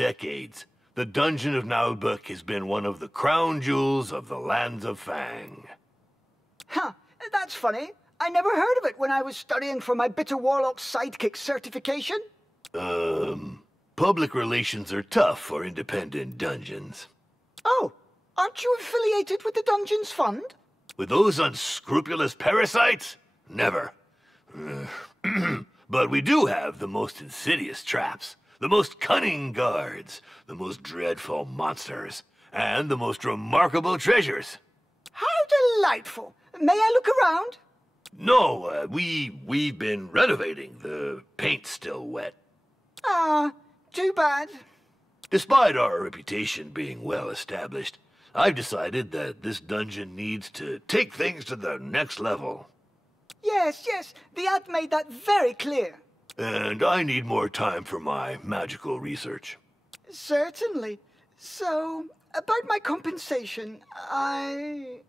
decades, the dungeon of Naheulbeuk has been one of the crown jewels of the lands of Fang. Huh, that's funny. I never heard of it when I was studying for my Bitter Warlock Sidekick certification. Public relations are tough for independent dungeons. Oh, aren't you affiliated with the Dungeons Fund? With those unscrupulous parasites? Never. But we do have the most insidious traps, the most cunning guards, the most dreadful monsters, and the most remarkable treasures. How delightful! May I look around? No, we've been renovating. The paint's still wet. Ah, too bad. Despite our reputation being well established, I've decided that this dungeon needs to take things to the next level. Yes, the ad made that very clear. And I need more time for my magical research. Certainly. So, about my compensation, Well,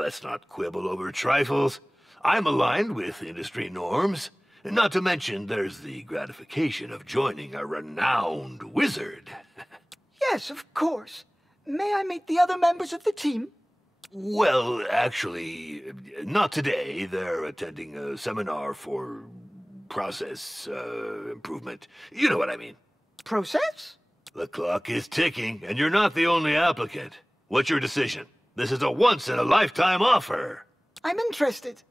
let's not quibble over trifles. I'm aligned with industry norms. Not to mention, there's the gratification of joining a renowned wizard. Yes, of course. May I meet the other members of the team? Well, actually, not today. They're attending a seminar for process improvement. You know what I mean. Process? The clock is ticking, and you're not the only applicant. What's your decision? This is a once-in-a-lifetime offer. I'm interested.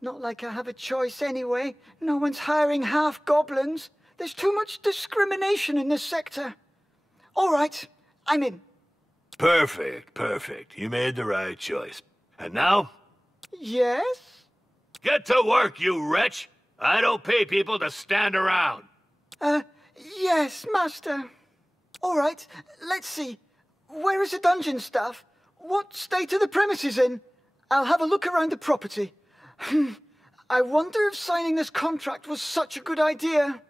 Not like I have a choice anyway. No one's hiring half-goblins. There's too much discrimination in this sector. All right, I'm in. Perfect. You made the right choice. And now? Yes? Get to work, you wretch! I don't pay people to stand around. Yes, Master. All right, let's see. Where is the dungeon staff? What state are the premises in? I'll have a look around the property. I wonder if signing this contract was such a good idea.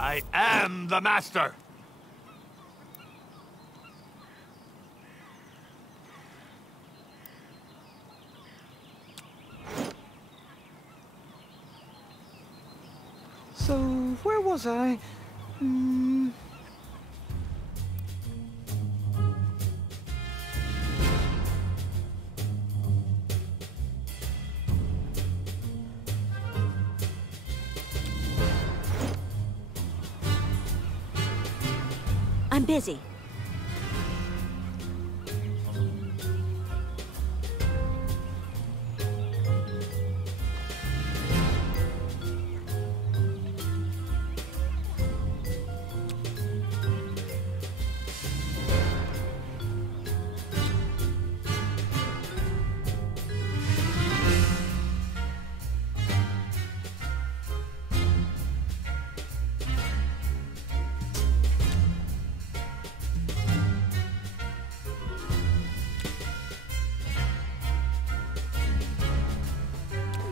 I am the master! So, where was I? I'm busy.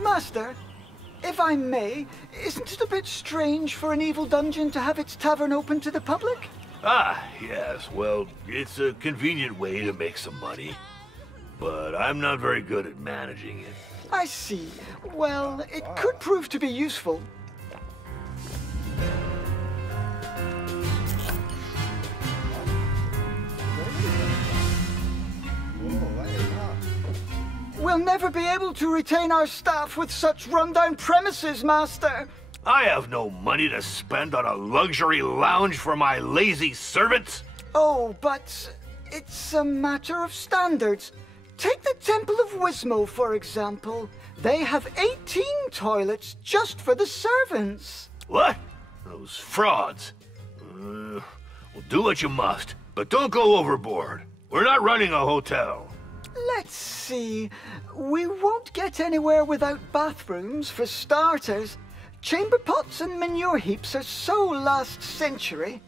Master, if I may, isn't it a bit strange for an evil dungeon to have its tavern open to the public? Ah, yes, well, it's a convenient way to make some money. But I'm not very good at managing it. I see. Well, it could prove to be useful. We'll never be able to retain our staff with such rundown premises, Master. I have no money to spend on a luxury lounge for my lazy servants. Oh, but it's a matter of standards. Take the Temple of Wismo, for example. They have 18 toilets just for the servants. What? Those frauds. Well, do what you must, but don't go overboard. We're not running a hotel. Let's see. We won't get anywhere without bathrooms, for starters. Chamber pots and manure heaps are so last century.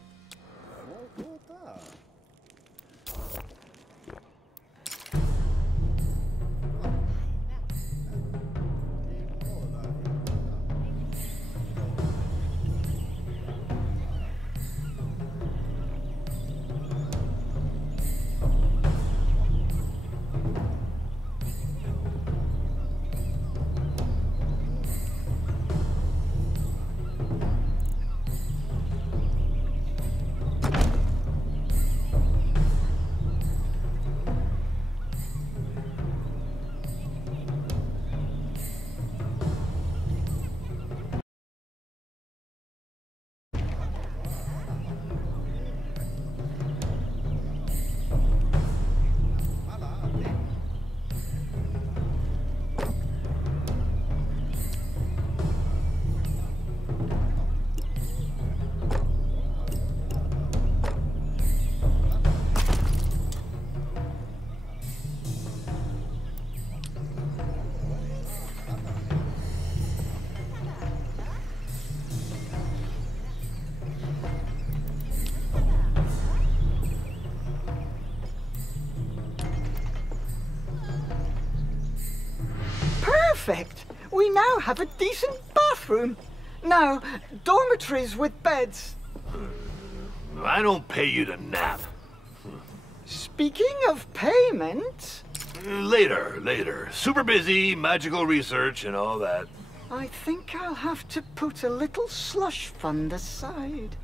Perfect. We now have a decent bathroom. Now, dormitories with beds. I don't pay you to nap. Speaking of payment... Later. Super busy, magical research and all that. I think I'll have to put a little slush fund aside.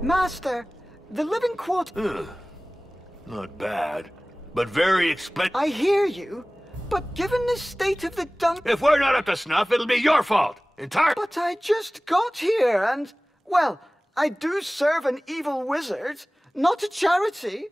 Master, the living quarter... Not bad, but very expensive. I hear you, but given the state of the dump... If we're not up to snuff, it'll be your fault. Entire... But I just got here and... Well, I do serve an evil wizard, not a charity.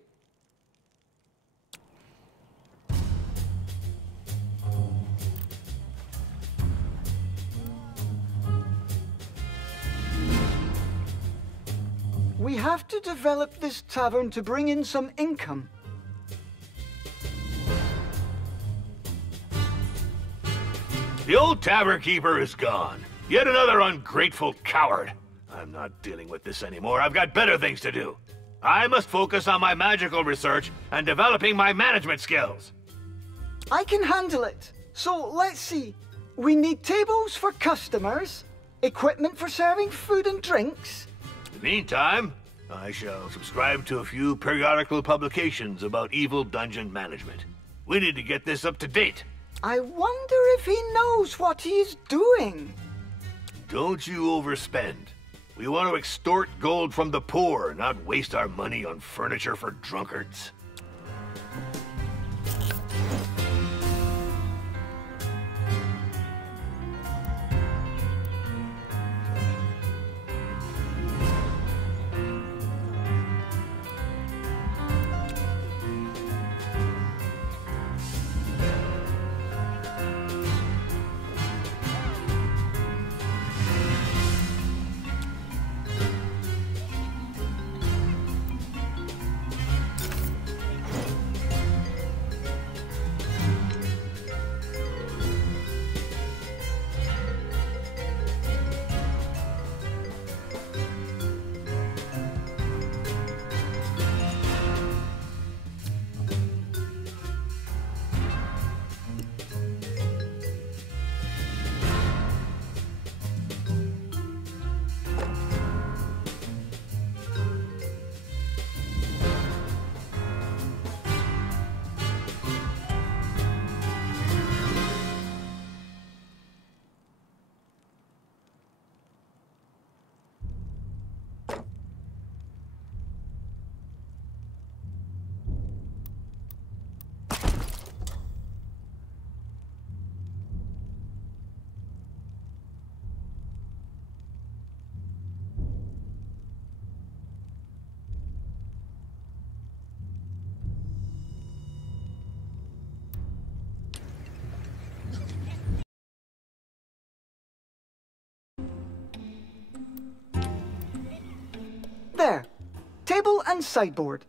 We have to develop this tavern to bring in some income. The old tavern keeper is gone. Yet another ungrateful coward. I'm not dealing with this anymore. I've got better things to do. I must focus on my magical research and developing my management skills. I can handle it. So let's see. We need tables for customers, equipment for serving food and drinks. In the meantime, I shall subscribe to a few periodical publications about evil dungeon management. We need to get this up to date. I wonder if he knows what he is doing. Don't you overspend. We want to extort gold from the poor, not waste our money on furniture for drunkards. There. Table and sideboard.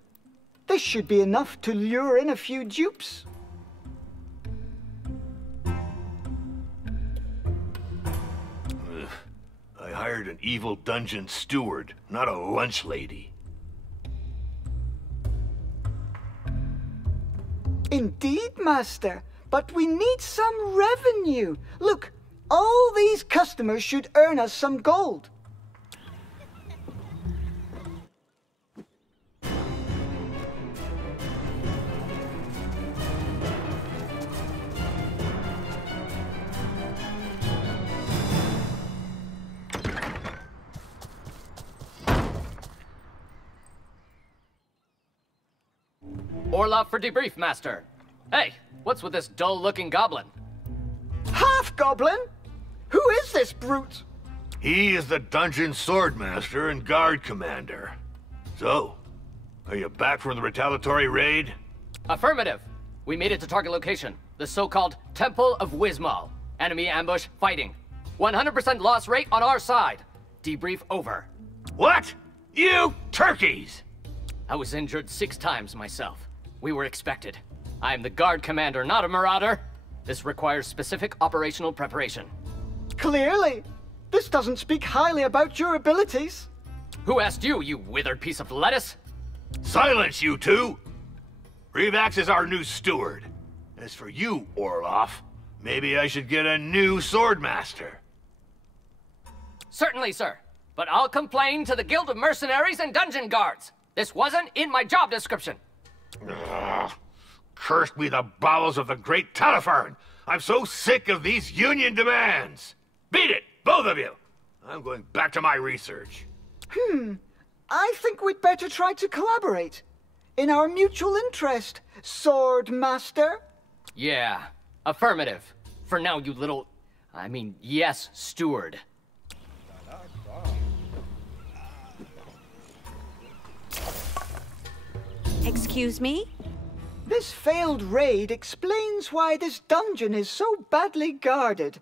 They This should be enough to lure in a few dupes. I hired an evil dungeon steward, not a lunch lady. Indeed, Master. But we need some revenue. Look, all these customers should earn us some gold. Orloff for debrief, Master. Hey, what's with this dull-looking goblin? Half-goblin? Who is this brute? He is the dungeon swordmaster and guard commander. So, are you back from the retaliatory raid? Affirmative. We made it to target location, the so-called Temple of Wismal. Enemy ambush fighting. 100% loss rate on our side. Debrief over. What? You turkeys! I was injured 6 times myself. We were expected. I am the guard commander, not a marauder. This requires specific operational preparation. Clearly. This doesn't speak highly about your abilities. Who asked you, you withered piece of lettuce? Silence, you two! Revax is our new steward. As for you, Orloff, maybe I should get a new swordmaster. Certainly, sir. But I'll complain to the Guild of Mercenaries and Dungeon Guards. This wasn't in my job description. Ugh. Cursed be the bowels of the great Talifern! I'm so sick of these union demands! Beat it, both of you! I'm going back to my research. I think we'd better try to collaborate. In our mutual interest, Sword Master. Yeah, affirmative. For now, you little... yes, steward. Excuse me? This failed raid explains why this dungeon is so badly guarded.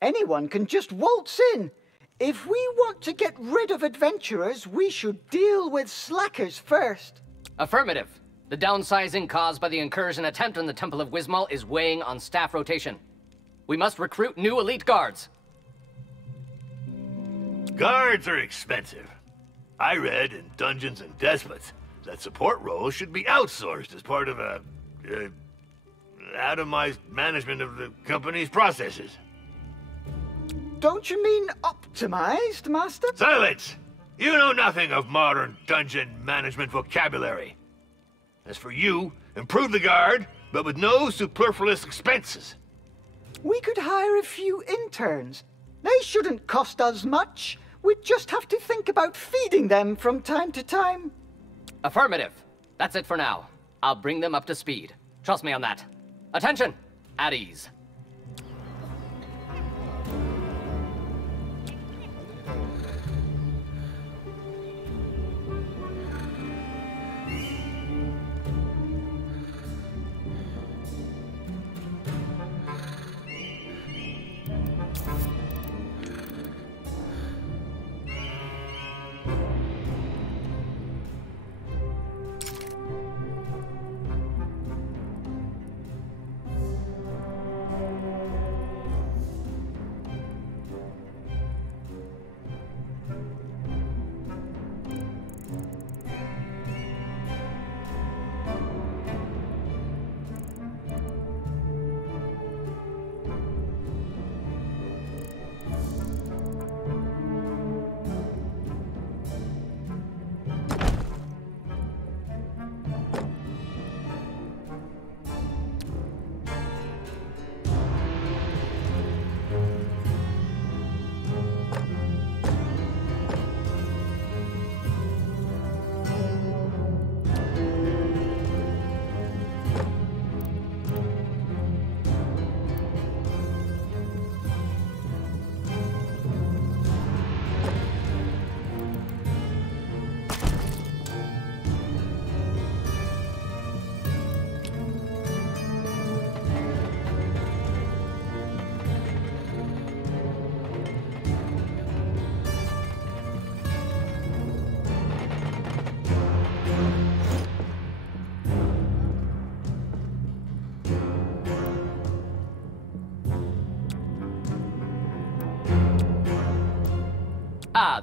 Anyone can just waltz in. If we want to get rid of adventurers, we should deal with slackers first. Affirmative. The downsizing caused by the incursion attempt on the Temple of Wismal is weighing on staff rotation. We must recruit new elite guards. Guards are expensive. I read in Dungeons and Despots that support roles should be outsourced as part of a... atomized management of the company's processes. Don't you mean optimized, Master? Silence! You know nothing of modern dungeon management vocabulary. As for you, improve the guard, but with no superfluous expenses. We could hire a few interns. They shouldn't cost us much. We'd just have to think about feeding them from time to time. Affirmative. That's it for now. I'll bring them up to speed. Trust me on that. Attention! At ease.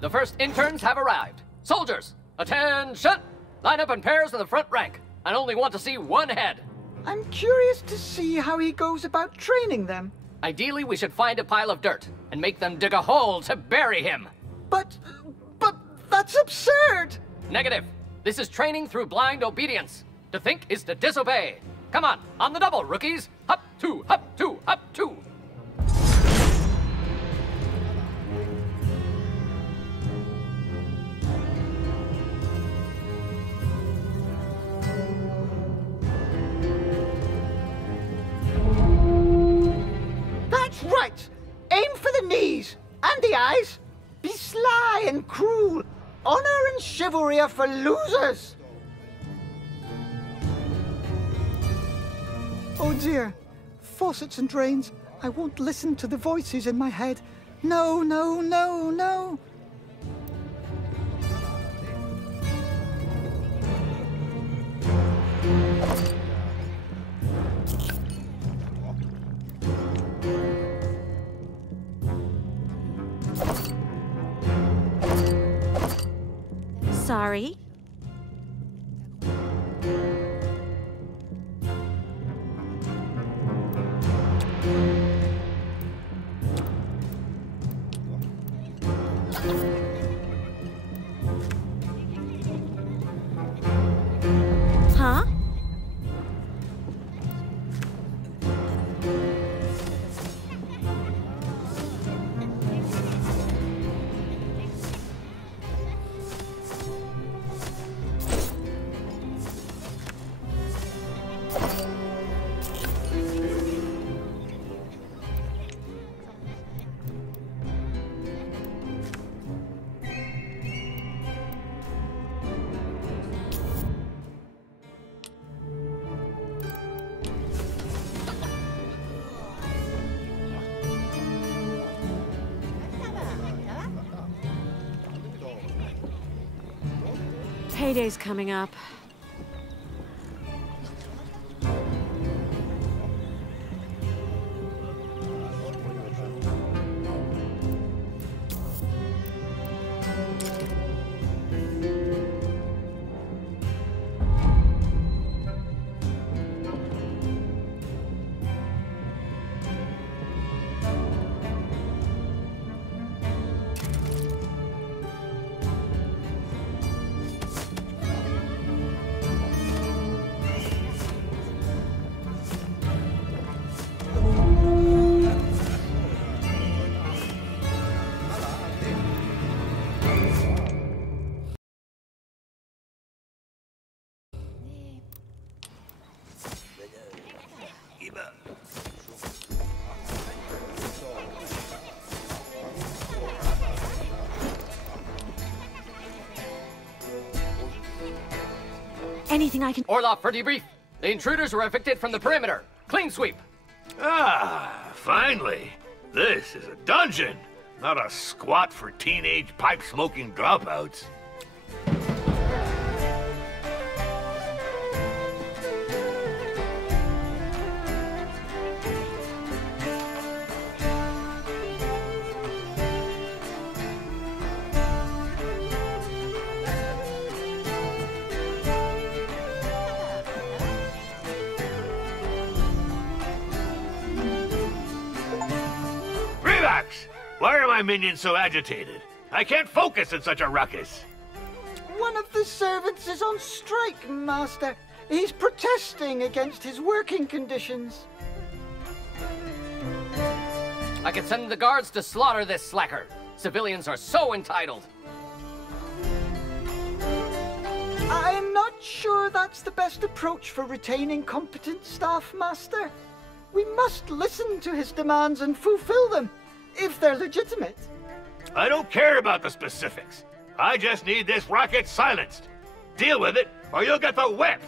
The first interns have arrived. Soldiers, attention! Line up in pairs in the front rank. I only want to see one head. I'm curious to see how he goes about training them. Ideally, we should find a pile of dirt and make them dig a hole to bury him. But that's absurd! Negative. This is training through blind obedience. To think is to disobey. Come on the double, rookies. Hop, two, hop, two, hop, two. That's right! Aim for the knees and the eyes. Be sly and cruel. Honor and chivalry are for losers. Oh dear. Faucets and drains. I won't listen to the voices in my head. No, no, no, no. Sorry. Huh? Payday's coming up. Anything I can... Orloff for debrief. The intruders were evicted from the perimeter. Clean sweep. Ah, finally. This is a dungeon, not a squat for teenage pipe-smoking dropouts. Why are my minions so agitated? I can't focus in such a ruckus. One of the servants is on strike, Master. He's protesting against his working conditions. I can send the guards to slaughter this slacker. Civilians are so entitled. I'm not sure that's the best approach for retaining competent staff, Master. We must listen to his demands and fulfill them, if they're legitimate. I don't care about the specifics. I just need this rocket silenced. Deal with it, or you'll get the whip.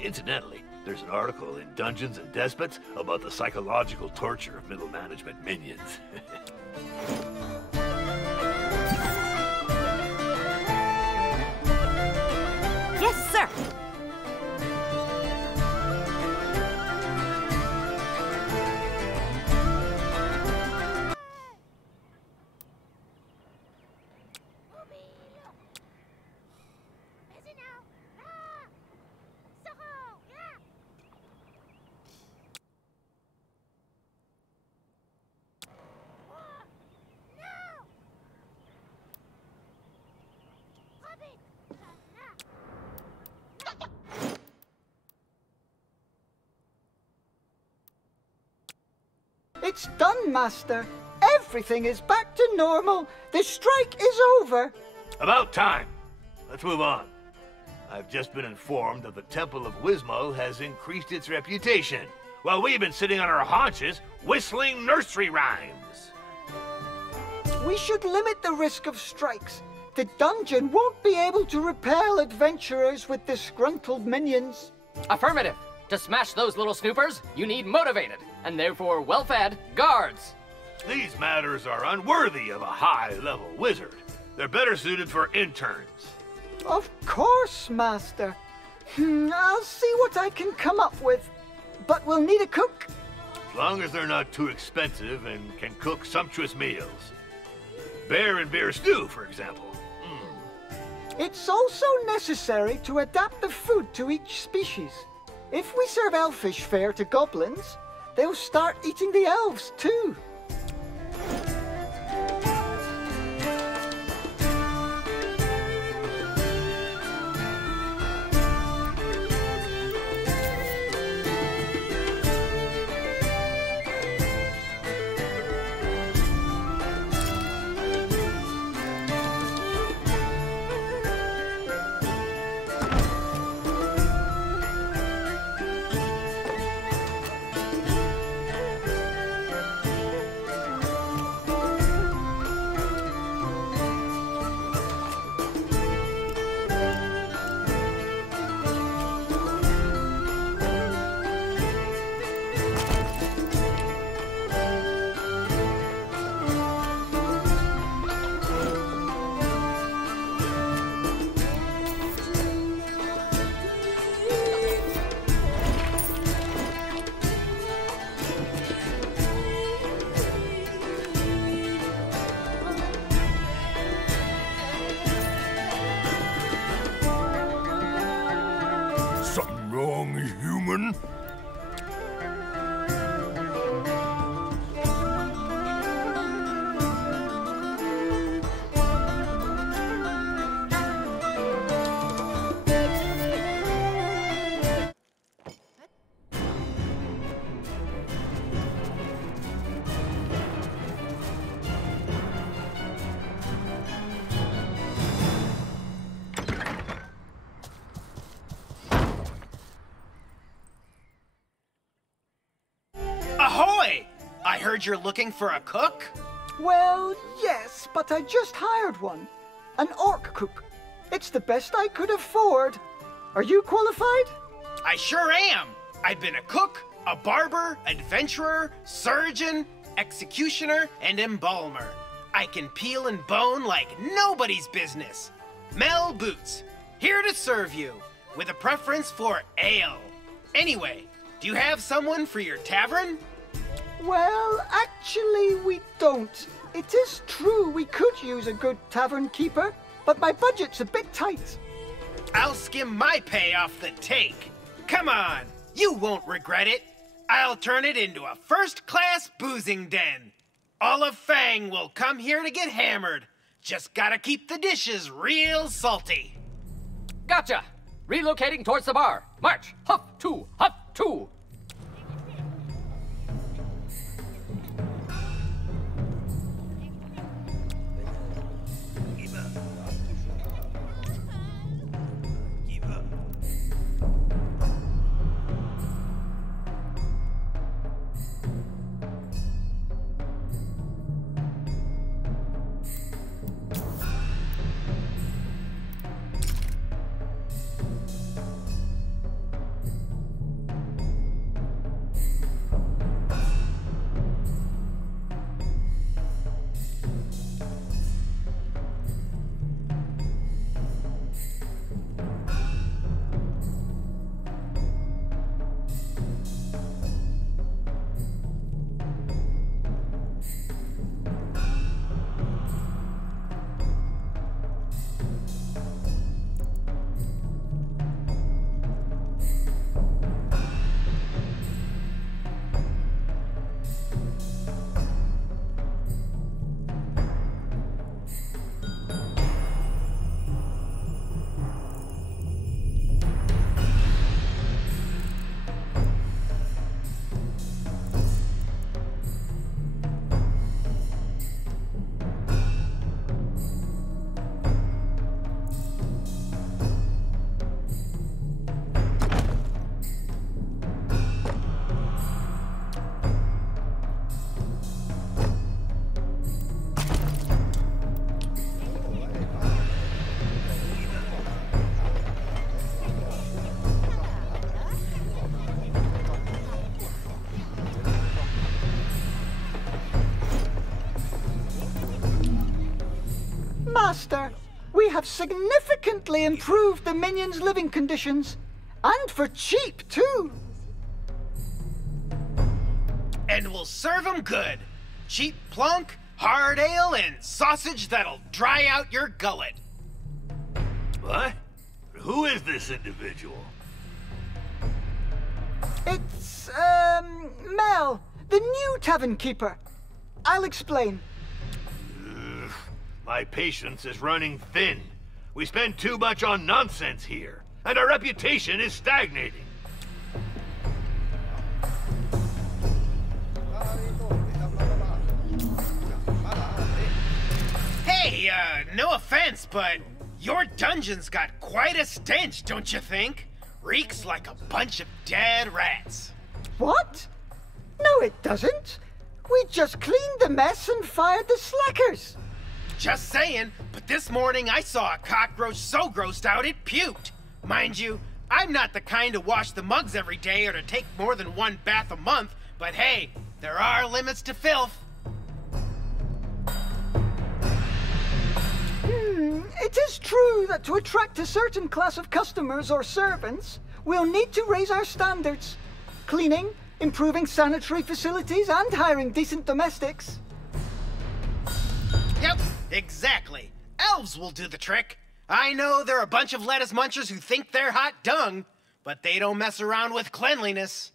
Incidentally, there's an article in Dungeons and Despots about the psychological torture of middle management minions. Yes, sir. It's done, Master. Everything is back to normal. The strike is over. About time. Let's move on. I've just been informed that the Temple of Wismo has increased its reputation, while we've been sitting on our haunches whistling nursery rhymes. We should limit the risk of strikes. The dungeon won't be able to repel adventurers with disgruntled minions. Affirmative. To smash those little snoopers, you need motivated, and therefore well-fed, guards. These matters are unworthy of a high-level wizard. They're better suited for interns. Of course, Master. I'll see what I can come up with. But we'll need a cook. As long as they're not too expensive and can cook sumptuous meals. Bear and beer stew, for example. It's also necessary to adapt the food to each species. If we serve elfish fare to goblins, they'll start eating the elves too. Something wrong, human? Ahoy! I heard you're looking for a cook? Well, yes, but I just hired one. An orc cook. It's the best I could afford. Are you qualified? I sure am! I've been a cook, a barber, adventurer, surgeon, executioner, and embalmer. I can peel and bone like nobody's business. Mel Boots, here to serve you, with a preference for ale. Anyway, do you have someone for your tavern? Well, actually, we don't. It is true we could use a good tavern keeper, but my budget's a bit tight. I'll skim my pay off the take. Come on, you won't regret it. I'll turn it into a first-class boozing den. All of Fang will come here to get hammered. Just gotta keep the dishes real salty. Gotcha! Relocating towards the bar. March! Huff two! Huff two! Master, we have significantly improved the minions' living conditions. And for cheap, too. And we'll serve them good. Cheap plunk, hard ale, and sausage that'll dry out your gullet. What? Who is this individual? It's, Mel, the new tavern keeper. I'll explain. Ugh, my patience is running thin. We spend too much on nonsense here, and our reputation is stagnating. Hey, no offense, but your dungeon's got quite a stench, don't you think? Reeks like a bunch of dead rats. What? No, it doesn't. We just cleaned the mess and fired the slackers. Just saying, but this morning I saw a cockroach so grossed out it puked. Mind you, I'm not the kind to wash the mugs every day or to take more than one bath a month, but hey, there are limits to filth. It is true that to attract a certain class of customers or servants, we'll need to raise our standards. Cleaning, improving sanitary facilities, and hiring decent domestics. Yep, exactly. Elves will do the trick. I know they're a bunch of lettuce munchers who think they're hot dung, but they don't mess around with cleanliness.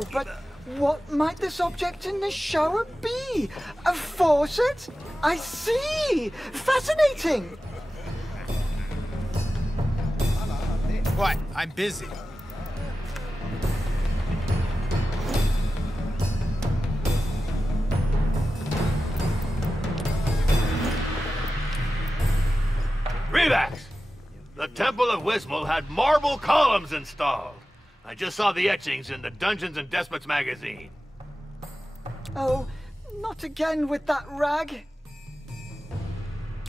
Oh, but what might this object in the shower be? A faucet? I see! Fascinating! What? I'm busy. Revax! The Temple of Wismal had marble columns installed. I just saw the etchings in the Dungeons and Despots magazine. Oh, not again with that rag.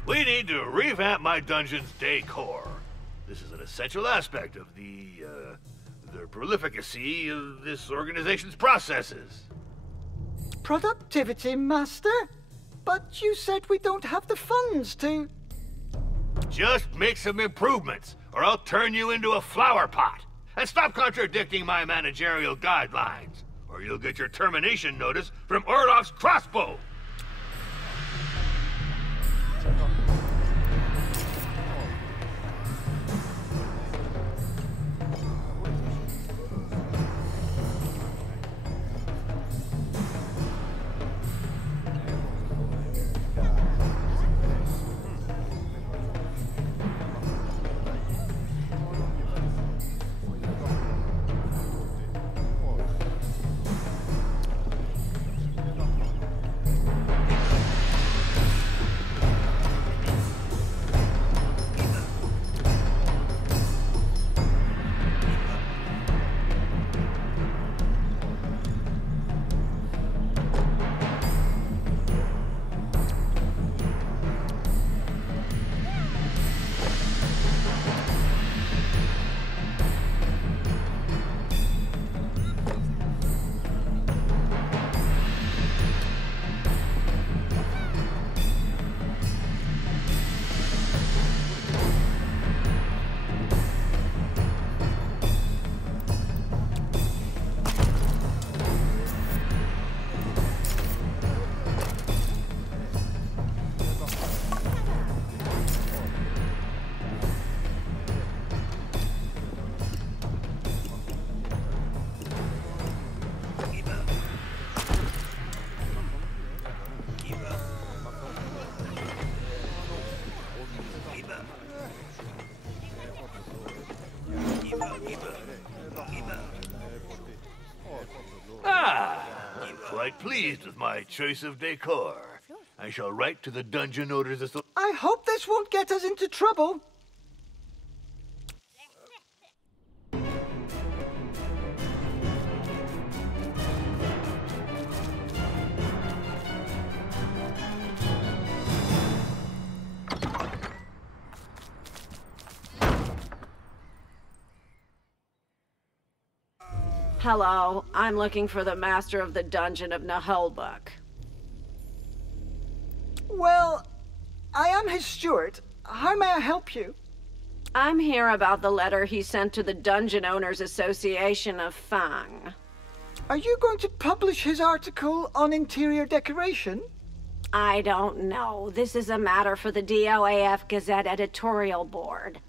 We need to revamp my dungeon's decor. This is an essential aspect of the prolificacy of this organization's processes. Productivity, Master? But you said we don't have the funds to... Just make some improvements, or I'll turn you into a flower pot. And stop contradicting my managerial guidelines, or you'll get your termination notice from Orloff's crossbow. I'm quite pleased with my choice of decor. I shall write to the Dungeon Owners Association. I hope this won't get us into trouble. Hello, I'm looking for the master of the dungeon of Naheulbeuk. Well, I am his steward. How may I help you? I'm here about the letter he sent to the Dungeon Owners Association of Fang. Are you going to publish his article on interior decoration? I don't know. This is a matter for the DOAF Gazette editorial board.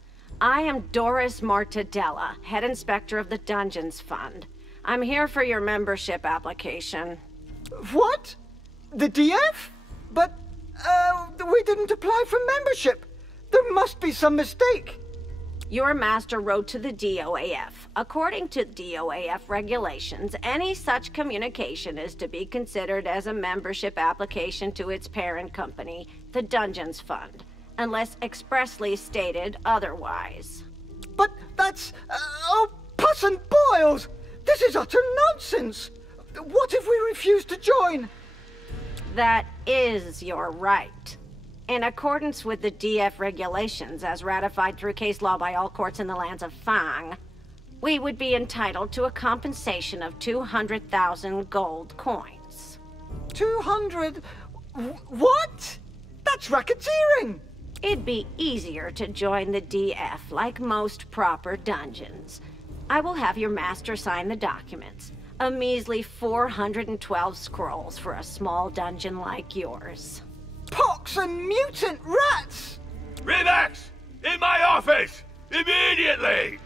I am Doris Mortadella, head inspector of the Dungeons Fund. I'm here for your membership application. What? The DF? But, we didn't apply for membership. There must be some mistake. Your master wrote to the DOAF. According to DOAF regulations, any such communication is to be considered as a membership application to its parent company, the Dungeons Fund, unless expressly stated otherwise. But that's... oh, pus and boils! This is utter nonsense! What if we refuse to join? That is your right. In accordance with the DF regulations as ratified through case law by all courts in the lands of Fang, we would be entitled to a compensation of 200,000 gold coins. 200... what? That's racketeering! It'd be easier to join the DF like most proper dungeons. I will have your master sign the documents. A measly 412 scrolls for a small dungeon like yours. Pox and mutant rats! Revax! In my office! Immediately!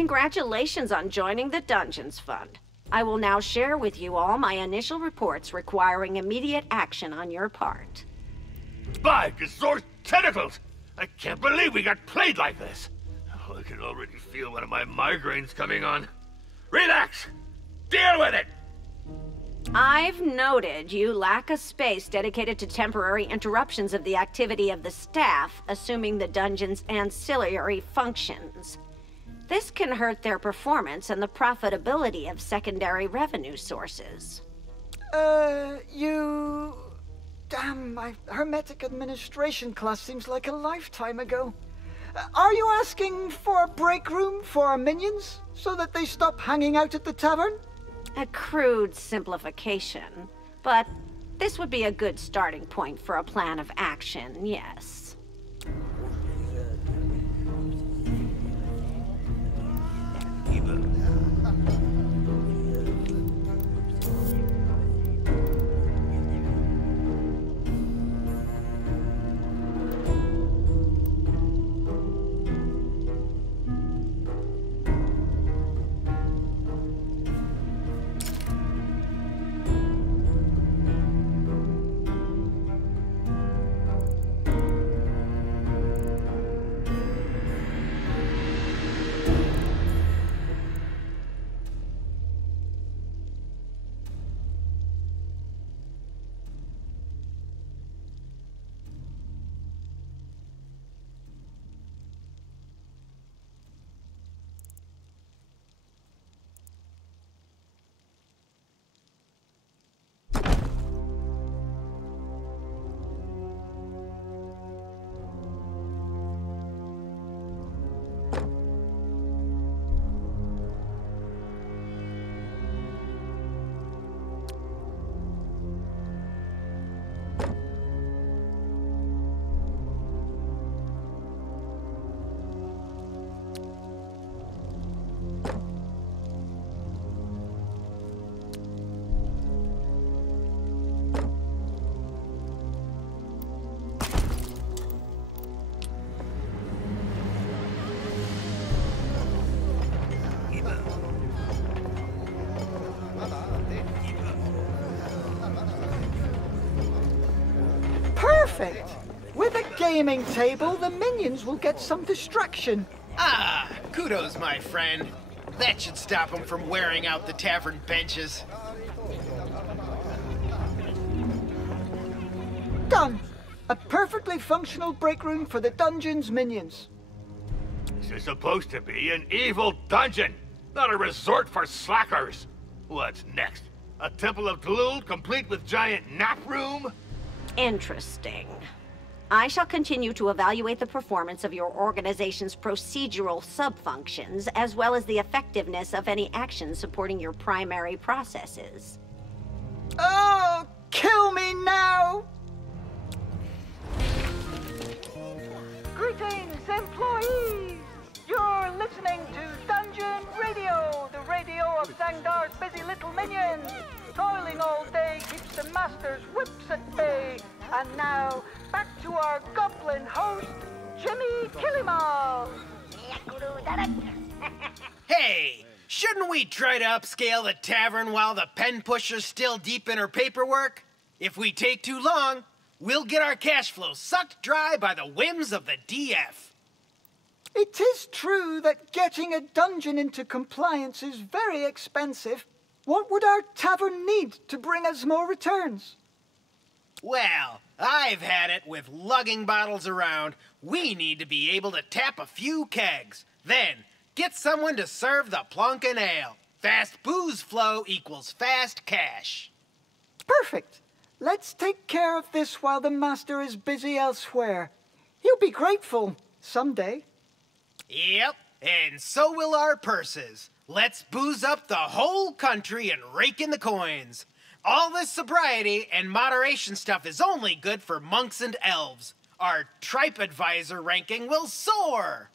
Congratulations on joining the Dungeons Fund. I will now share with you all my initial reports requiring immediate action on your part. By Gazor's tentacles! I can't believe we got played like this. Oh, I can already feel one of my migraines coming on. Relax! Deal with it! I've noted you lack a space dedicated to temporary interruptions of the activity of the staff, assuming the dungeon's ancillary functions. This can hurt their performance and the profitability of secondary revenue sources. Damn, my Hermetic Administration class seems like a lifetime ago. Are you asking for a break room for our minions, so that they stop hanging out at the tavern? A crude simplification, but this would be a good starting point for a plan of action, yes. Perfect! With a gaming table, the minions will get some distraction. Ah, kudos, my friend. That should stop them from wearing out the tavern benches. Done! A perfectly functional break room for the dungeon's minions. This is supposed to be an evil dungeon, not a resort for slackers. What's next? A Temple of Dlul complete with giant nap room? Interesting. I shall continue to evaluate the performance of your organization's procedural sub-functions, as well as the effectiveness of any actions supporting your primary processes. Oh, kill me now! Greetings, employees! You're listening to Dungeon Radio, the radio of Zangdar's busy little minions. Toiling all day keeps the master's whips at bay. And now, back to our goblin host, Jimmy Killimal. Hey, shouldn't we try to upscale the tavern while the pen pusher's still deep in her paperwork? If we take too long, we'll get our cash flow sucked dry by the whims of the DF. It is true that getting a dungeon into compliance is very expensive. What would our tavern need to bring us more returns? Well, I've had it with lugging bottles around. We need to be able to tap a few kegs. Then, get someone to serve the plunkin' ale. Fast booze flow equals fast cash. Perfect. Let's take care of this while the master is busy elsewhere. He'll be grateful someday. Yep, and so will our purses. Let's booze up the whole country and rake in the coins. All this sobriety and moderation stuff is only good for monks and elves. Our TripAdvisor ranking will soar.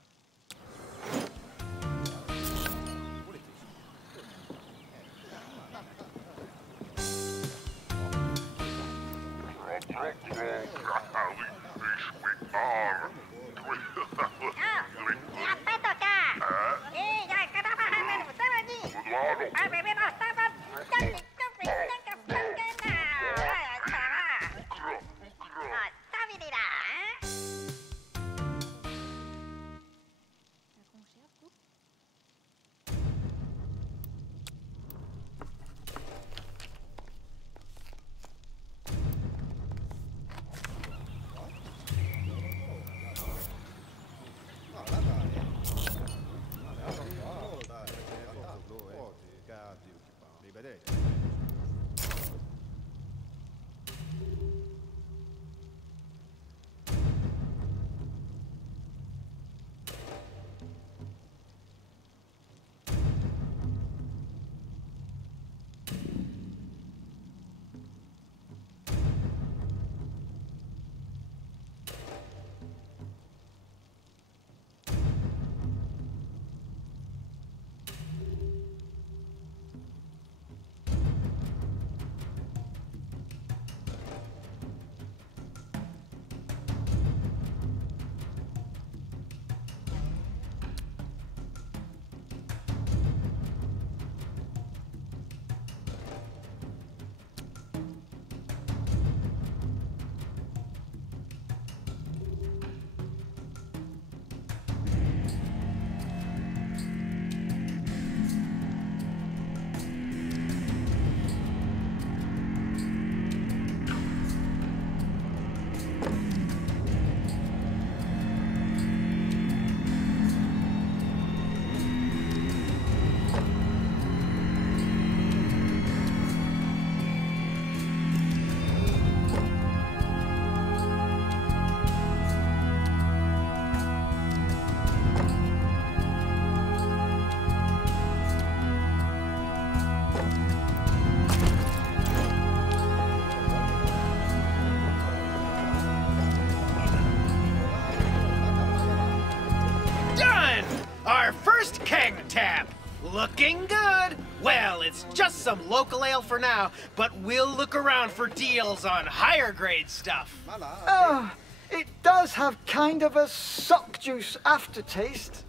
Looking good. Well, it's just some local ale for now, but we'll look around for deals on higher grade stuff. Oh, it does have kind of a sock juice aftertaste.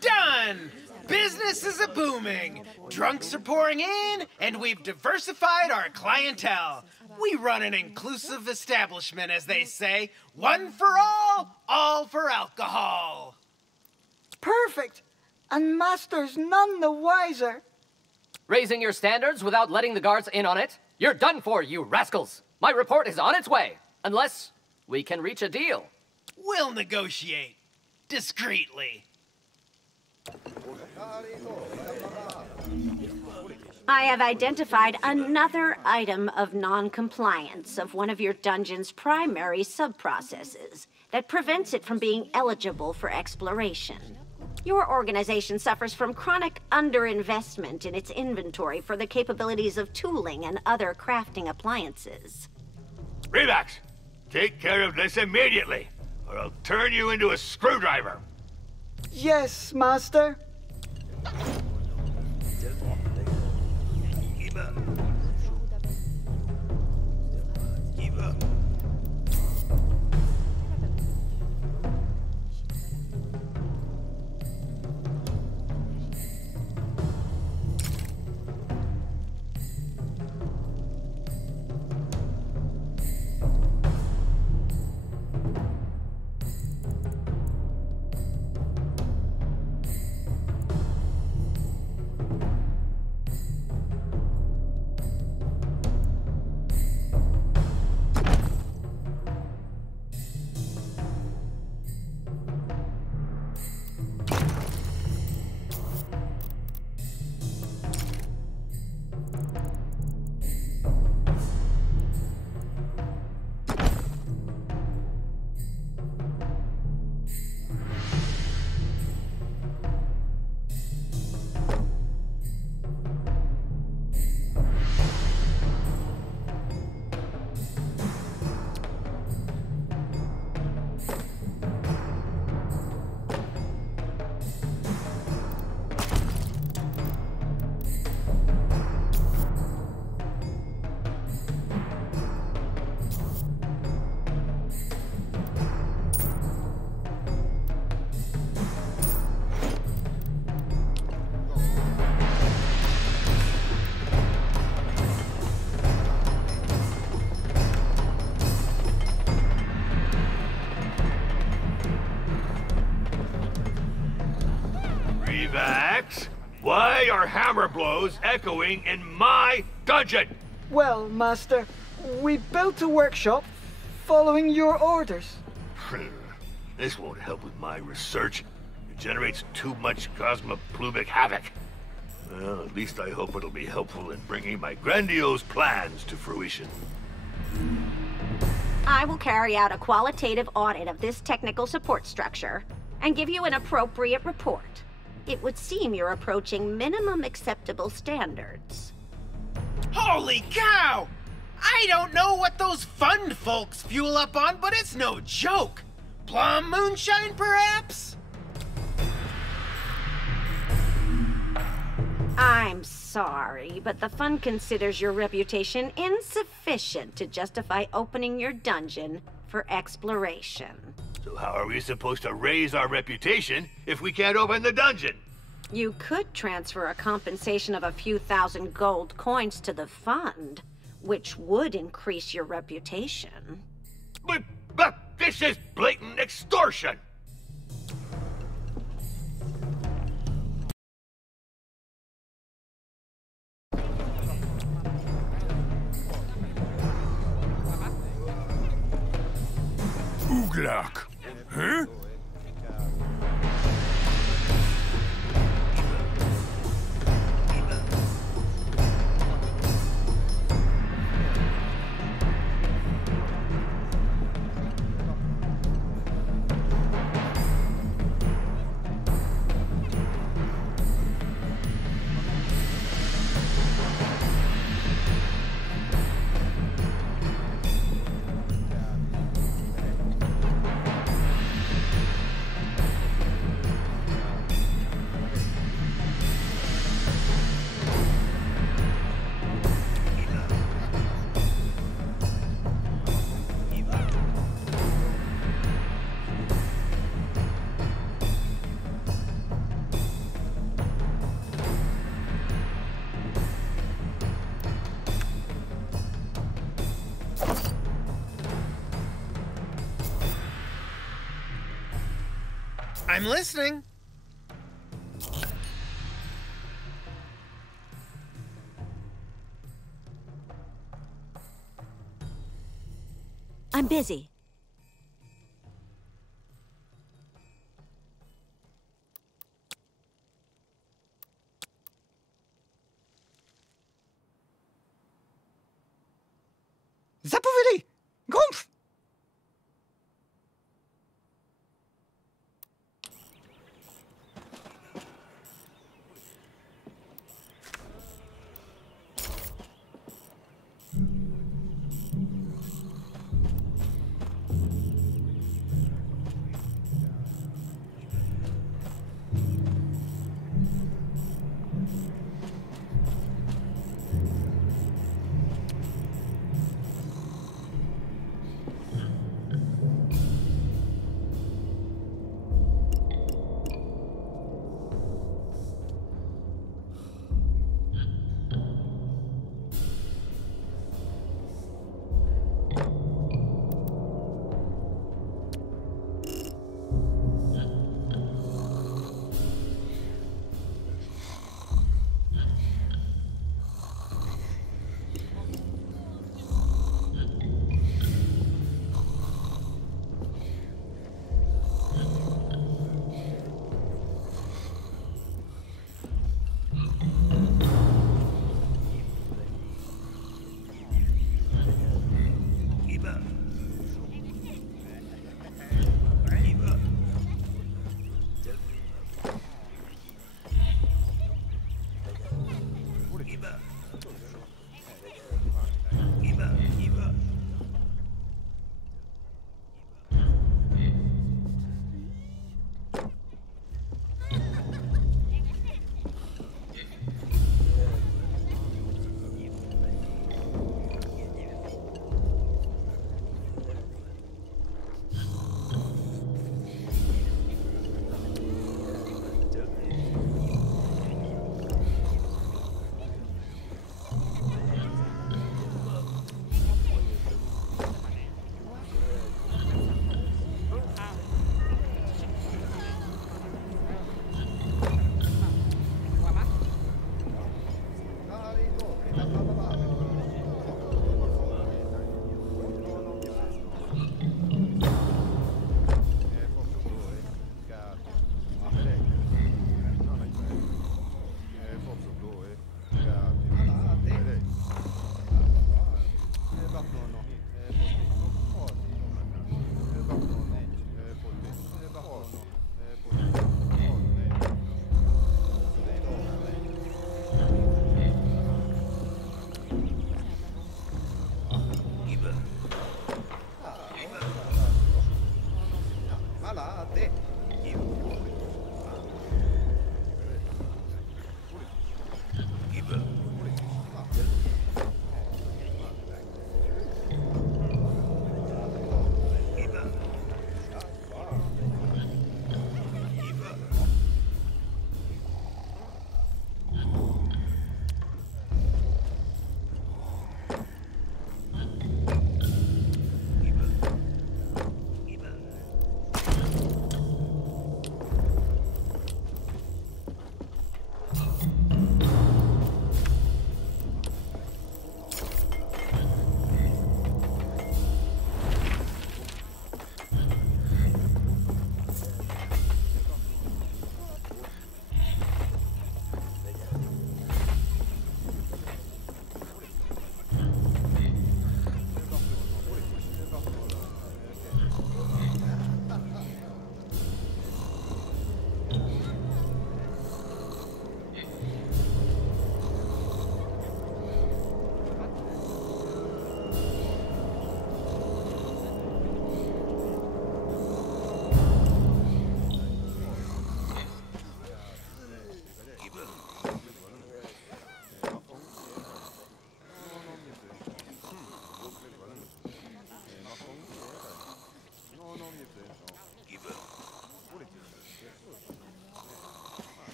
Done! Business is a-booming. Drunks are pouring in, and we've diversified our clientele. We run an inclusive establishment, as they say. One for all for alcohol. Perfect. And Master's none the wiser. Raising your standards without letting the guards in on it? You're done for, you rascals! My report is on its way, unless we can reach a deal. We'll negotiate. Discreetly. I have identified another item of non-compliance of one of your dungeon's primary sub-processes that prevents it from being eligible for exploration. Your organization suffers from chronic underinvestment in its inventory for the capabilities of tooling and other crafting appliances. Revax, take care of this immediately, or I'll turn you into a screwdriver. Yes, Master. Revax, why are hammer blows echoing in my dungeon? Well, Master, we built a workshop following your orders. This won't help with my research. It generates too much cosmoplumic havoc. Well, at least I hope it'll be helpful in bringing my grandiose plans to fruition. I will carry out a qualitative audit of this technical support structure and give you an appropriate report. It would seem you're approaching minimum acceptable standards. Holy cow! I don't know what those fund folks fuel up on, but it's no joke. Plum moonshine, perhaps? I'm sorry, but the fund considers your reputation insufficient to justify opening your dungeon for exploration. So how are we supposed to raise our reputation if we can't open the dungeon? You could transfer a compensation of a few thousand gold coins to the fund, which would increase your reputation. But this is blatant extortion! Ooglock. Huh? I'm listening. I'm busy. Zapowiedzi! Grumpf!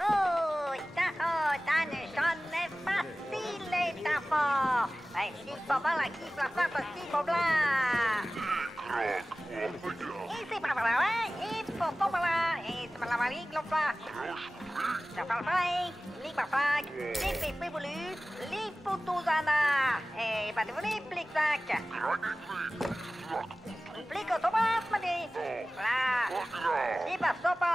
Oh, taho, tane, sonne, facile, taho. Vai, bobla lagi, bla bla bla, bobla. Isi bobla, ipo bobla, isi bobla balik, bobla. Sapal balik, lipa balik, lipi pibulu, lipu tuzana. Pada beli plik tak. Pliko tomas mati. Lah, lipa sopa.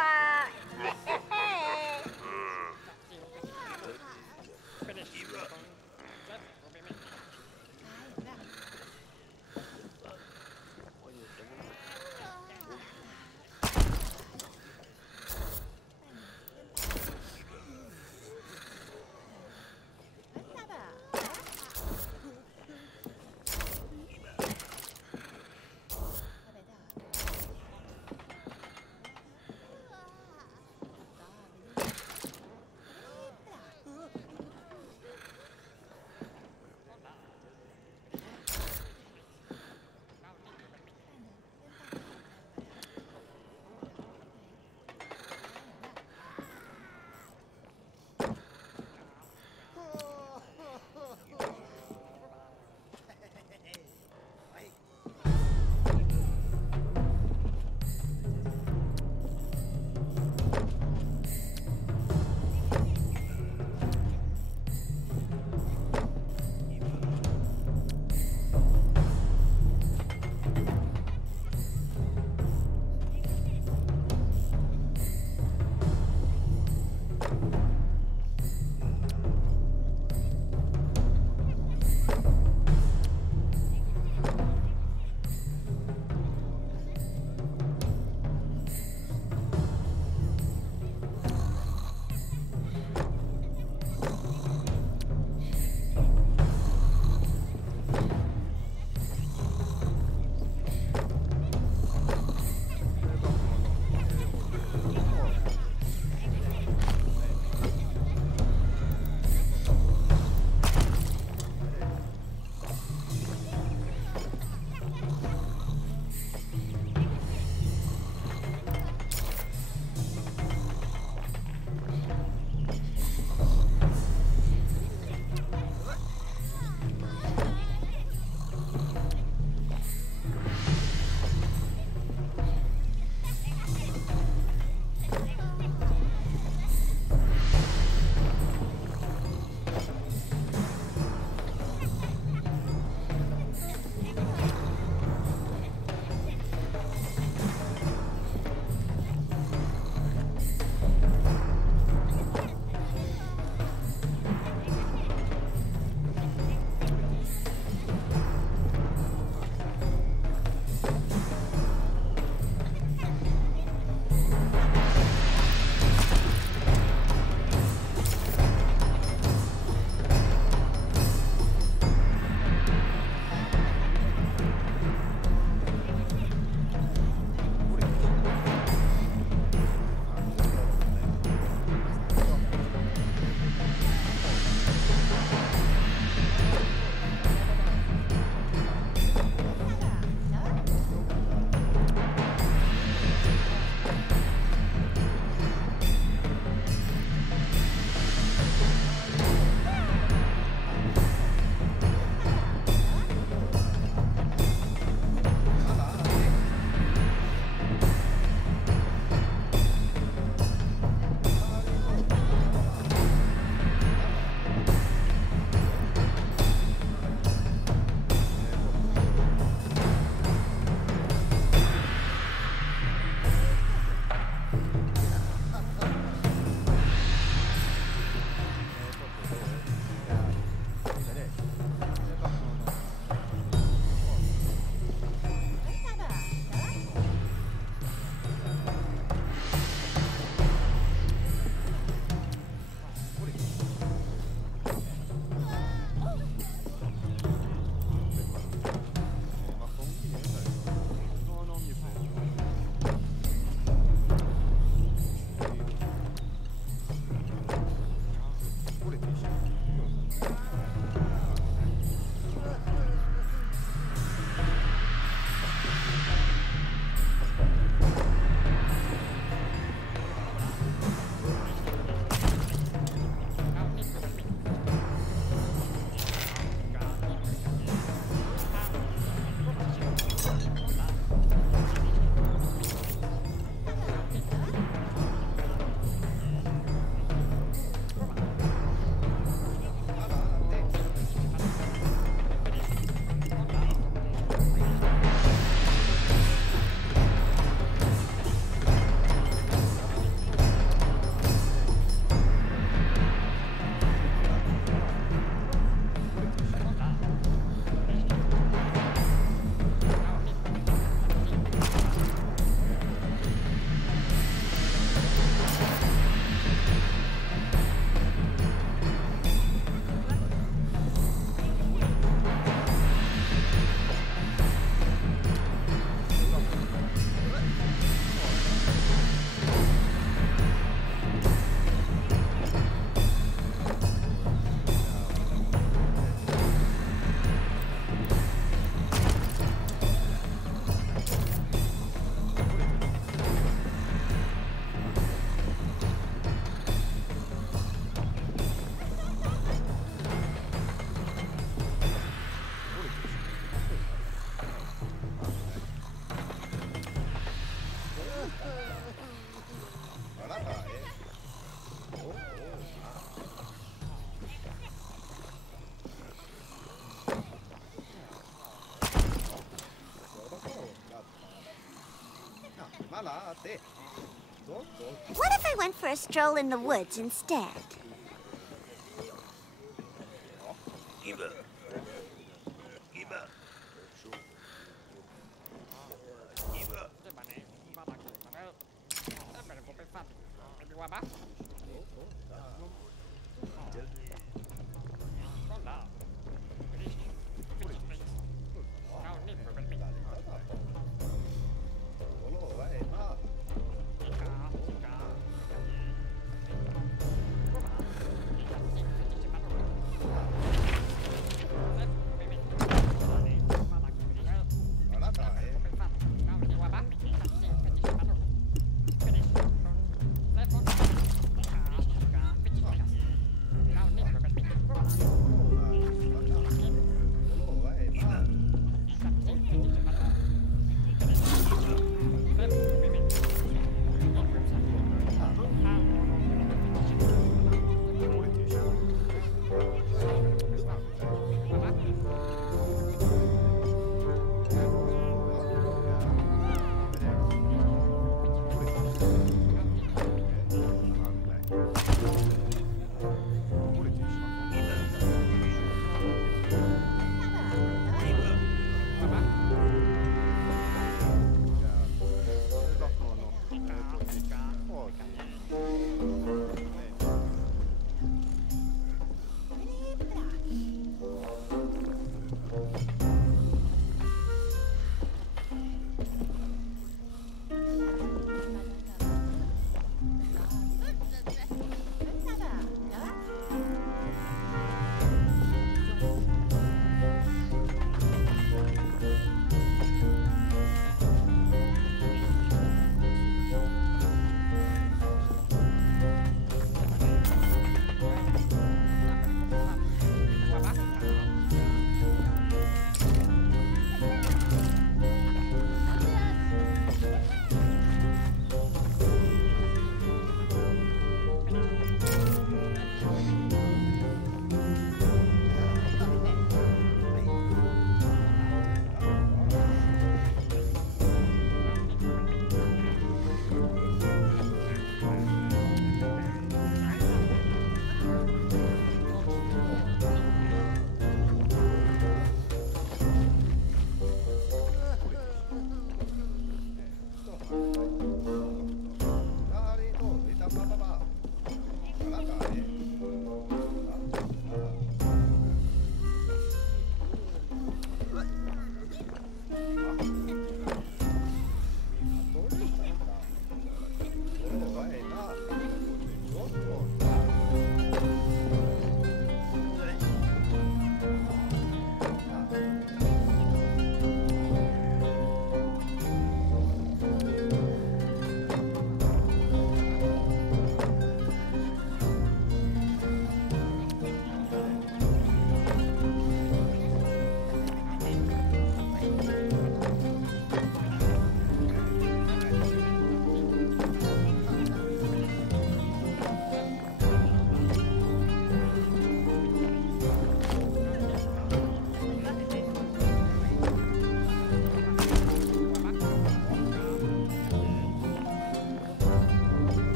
What if I went for a stroll in the woods instead?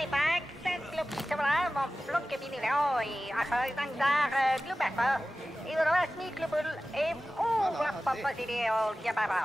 Naheulbeuk, cette club mon flot cabinero et à dans club à et le reste mi club et la papa vidéo yabara.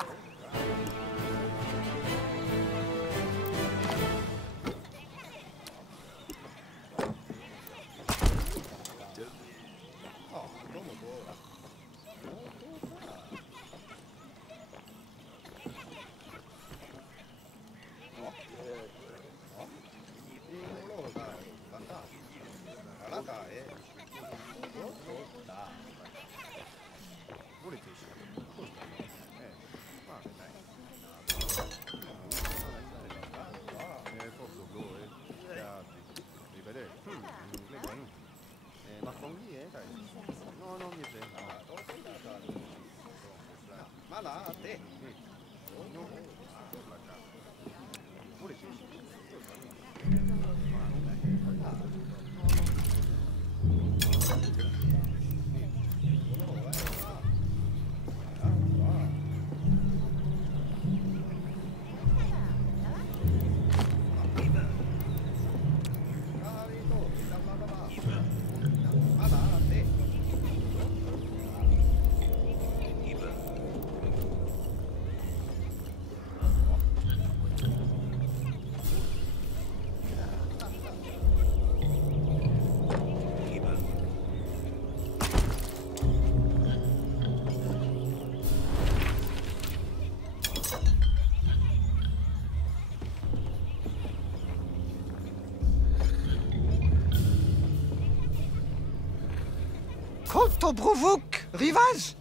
Underwhelming, Rivaz?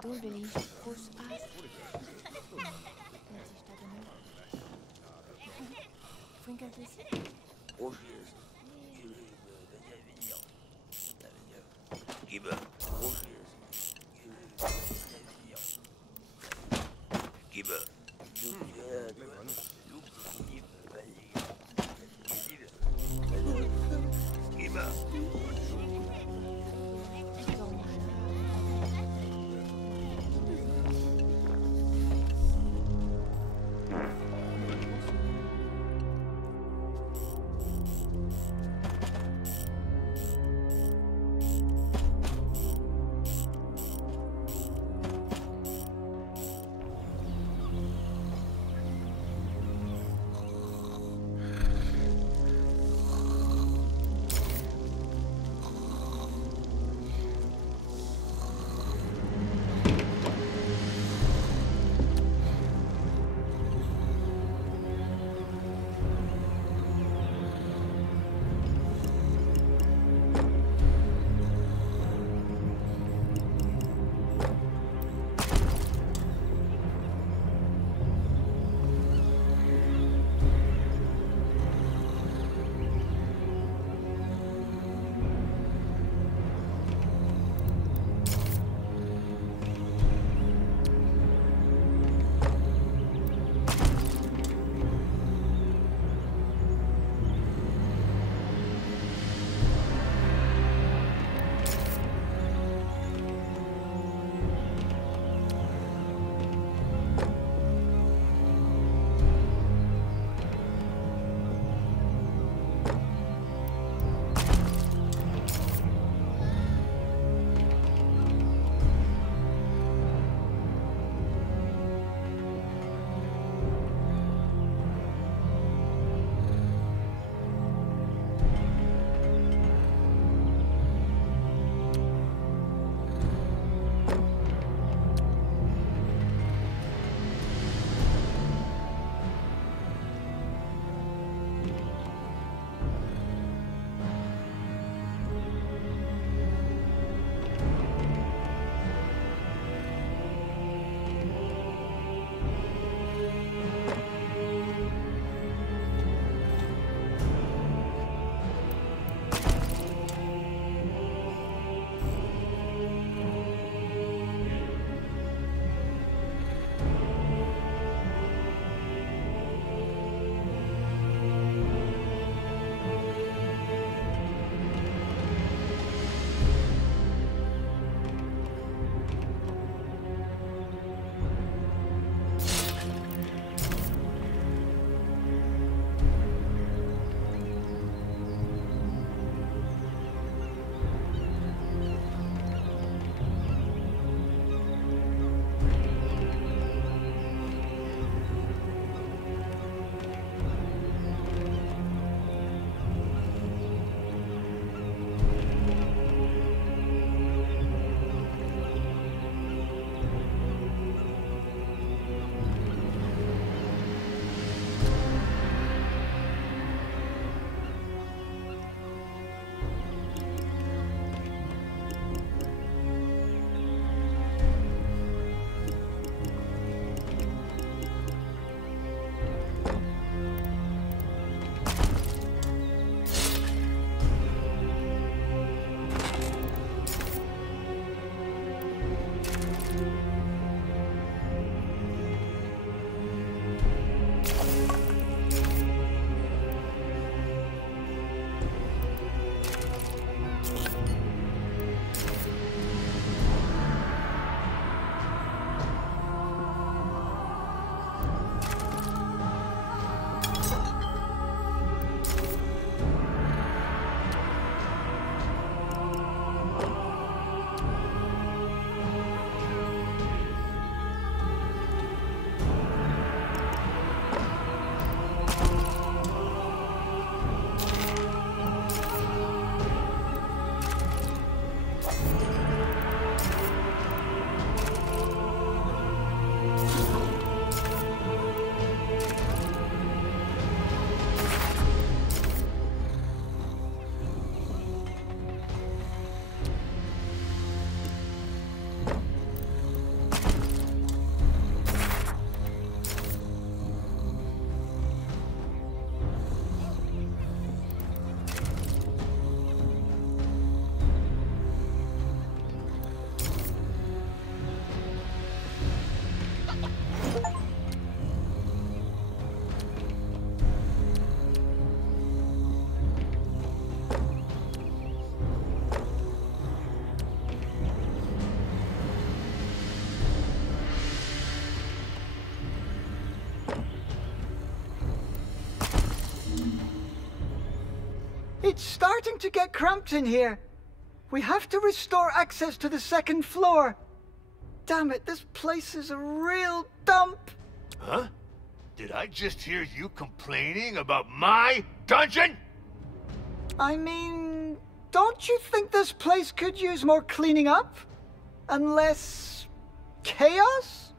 Toen will ich groß It's starting to get cramped in here. We have to restore access to the second floor. Damn it, this place is a real dump. Huh? Did I just hear you complaining about my dungeon? I mean, don't you think this place could use more cleaning up? And less chaos?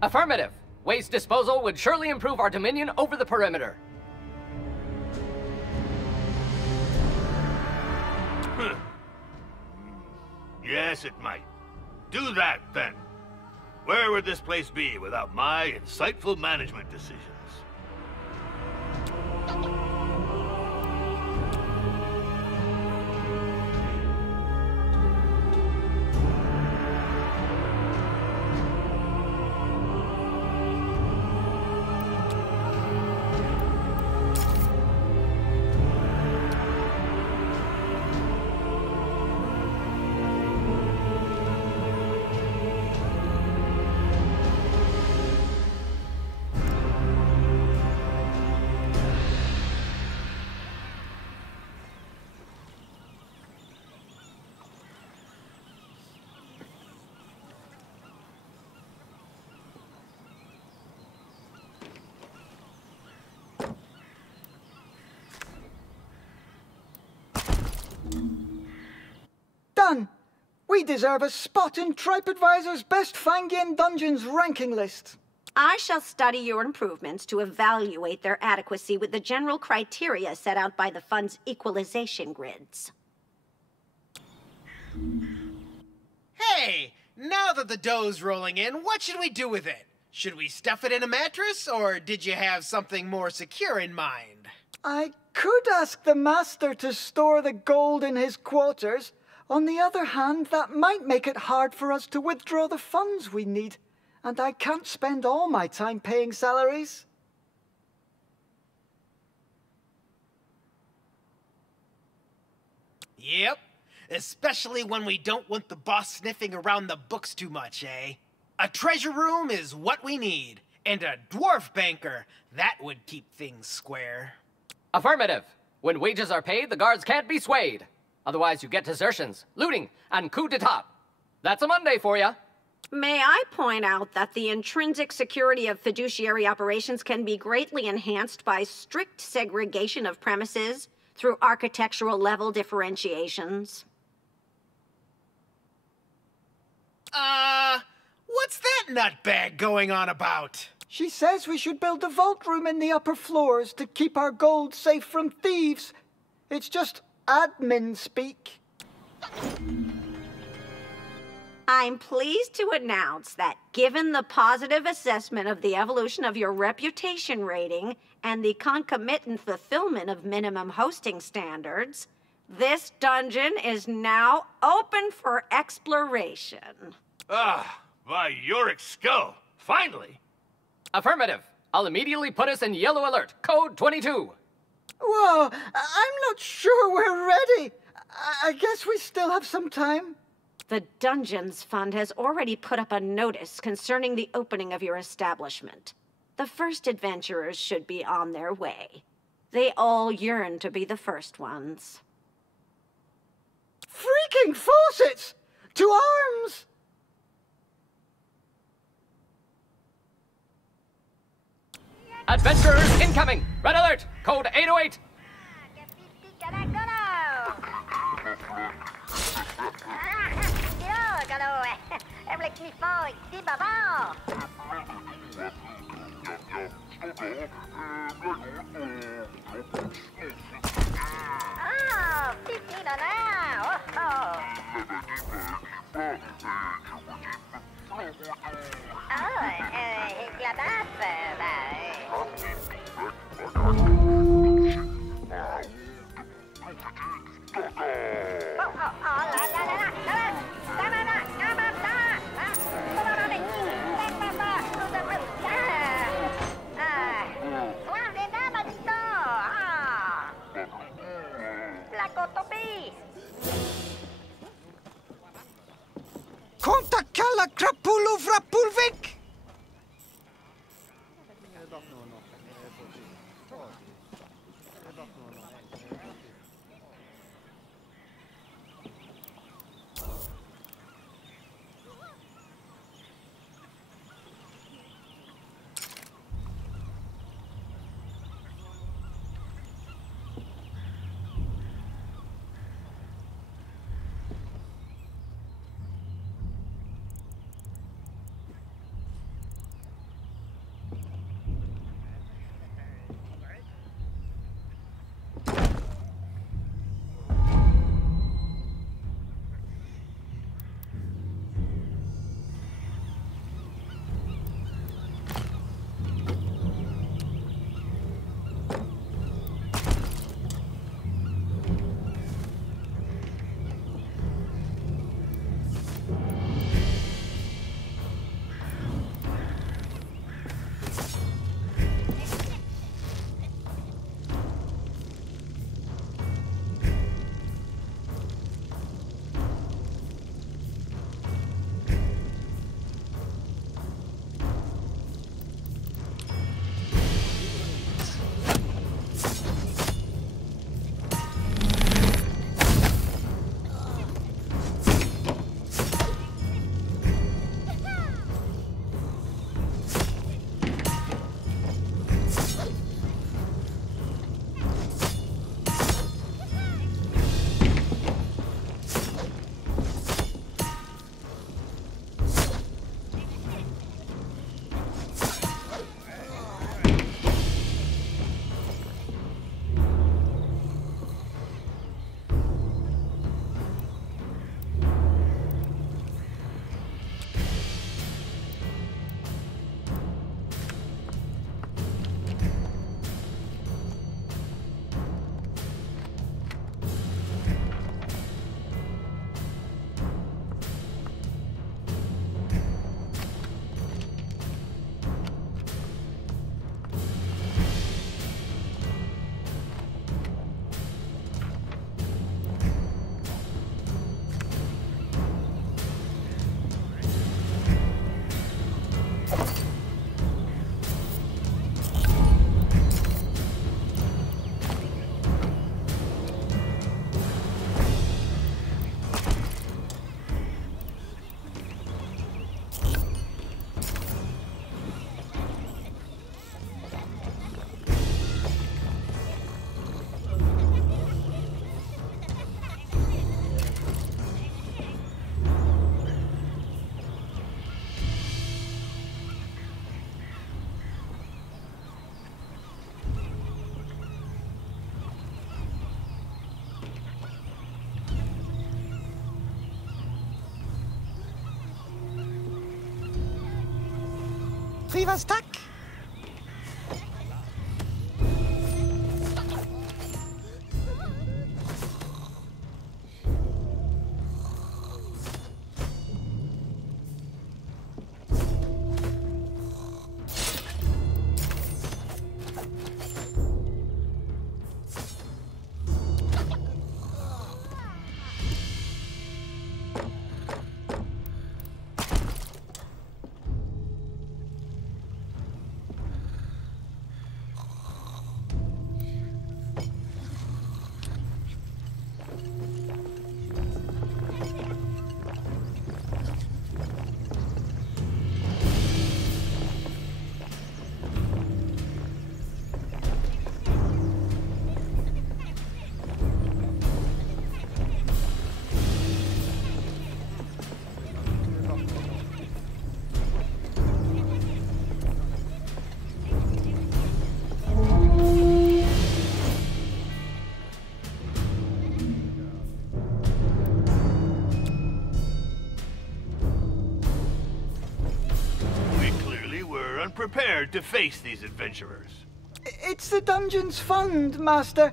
Affirmative. Waste disposal would surely improve our dominion over the perimeter. Yes, it might. Do that, then. Where would this place be without my insightful management decisions? Done! We deserve a spot in TripAdvisor's Best Fang-Yen Dungeons ranking list. I shall study your improvements to evaluate their adequacy with the general criteria set out by the fund's equalization grids. Hey, now that the dough's rolling in, what should we do with it? Should we stuff it in a mattress, or did you have something more secure in mind? I could ask the master to store the gold in his quarters. On the other hand, that might make it hard for us to withdraw the funds we need. And I can't spend all my time paying salaries. Yep. Especially when we don't want the boss sniffing around the books too much, eh? A treasure room is what we need. And a dwarf banker. That would keep things square. Affirmative. When wages are paid, the guards can't be swayed. Otherwise, you get desertions, looting, and coup d'etat. That's a Monday for you. May I point out that the intrinsic security of fiduciary operations can be greatly enhanced by strict segregation of premises through architectural level differentiations? What's that nutbag going on about? She says we should build a vault room in the upper floors to keep our gold safe from thieves. It's just admin speak. I'm pleased to announce that given the positive assessment of the evolution of your reputation rating and the concomitant fulfillment of minimum hosting standards, this dungeon is now open for exploration. Ah, by Yorick's skull. Finally. Affirmative. I'll immediately put us in yellow alert. Code 22. Whoa, I'm not sure we're ready. I guess we still have some time. The Dungeons Fund has already put up a notice concerning the opening of your establishment. The first adventurers should be on their way. They all yearn to be the first ones. Freaking faucets! To arms! Adventurers incoming! Red alert! Code 808! Kontakala krapulu vrapulvik! Privas tack. Prepared to face these adventurers. It's the Dungeons Fund, Master.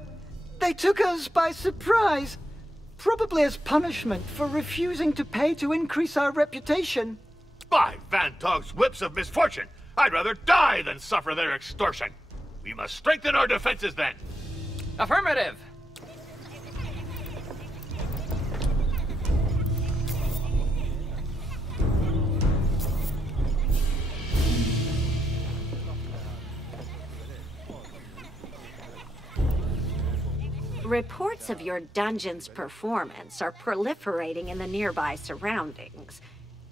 They took us by surprise. Probably as punishment for refusing to pay to increase our reputation. By Van Tog's whips of misfortune! I'd rather die than suffer their extortion. We must strengthen our defenses then. Affirmative! Reports of your dungeon's performance are proliferating in the nearby surroundings.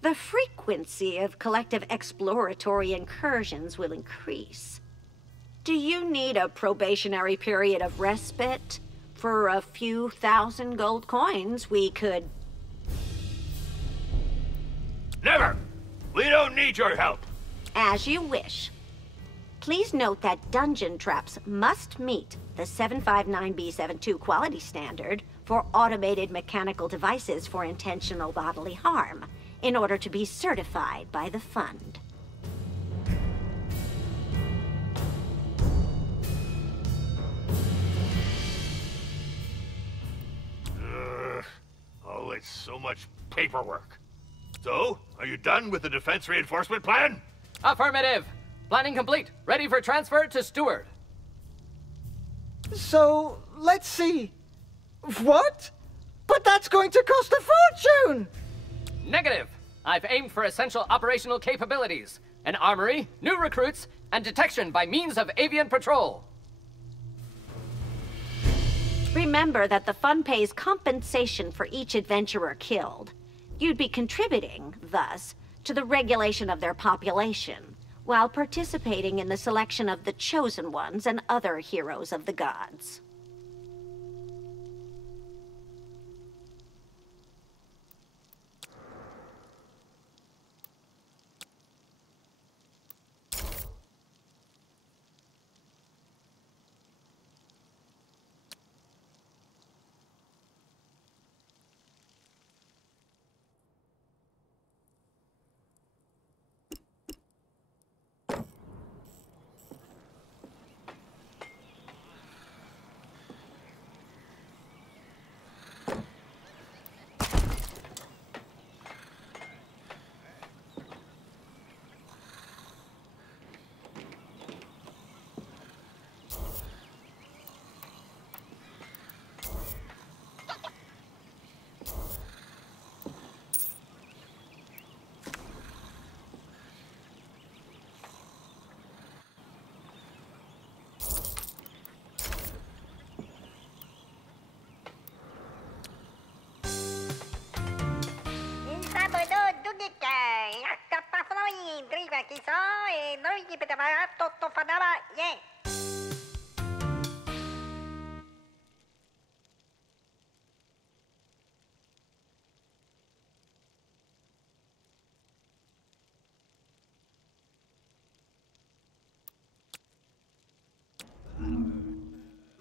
The frequency of collective exploratory incursions will increase. Do you need a probationary period of respite? For a few thousand gold coins, we could... Never! We don't need your help! As you wish. Please note that dungeon traps must meet the 759B72 quality standard for automated mechanical devices for intentional bodily harm in order to be certified by the Fund. Oh, it's so much paperwork. So, are you done with the defense reinforcement plan? Affirmative! Planning complete. Ready for transfer to Steward. So, let's see. What? But that's going to cost a fortune! Negative. I've aimed for essential operational capabilities. An armory, new recruits, and detection by means of avian patrol. Remember that the Fund pays compensation for each adventurer killed. You'd be contributing, thus, to the regulation of their population, while participating in the selection of the Chosen Ones and other heroes of the gods.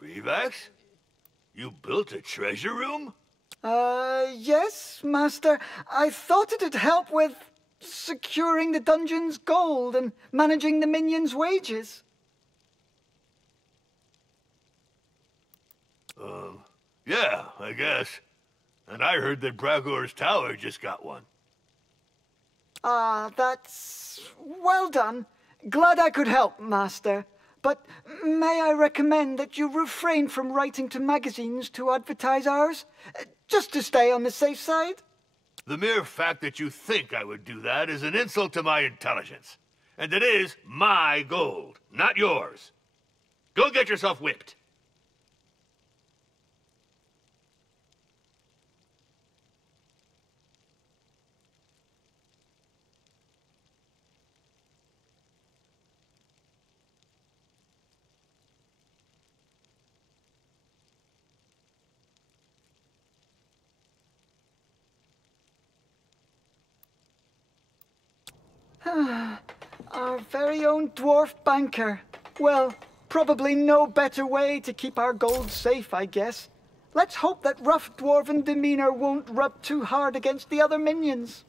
Revax? You built a treasure room? Yes, Master. I thought it'd help with securing the dungeon's gold and managing the minions' wages. Yeah, I guess. And I heard that Bragor's tower just got one. Ah, that's... well done. Glad I could help, Master. But may I recommend that you refrain from writing to magazines to advertise ours? Just to stay on the safe side? The mere fact that you think I would do that is an insult to my intelligence. And it is my gold, not yours. Go get yourself whipped. Our very own dwarf banker. Well, probably no better way to keep our gold safe, I guess. Let's hope that rough dwarven demeanor won't rub too hard against the other minions.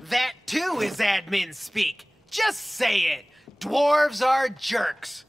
That too is admin speak. Just say it. Dwarves are jerks.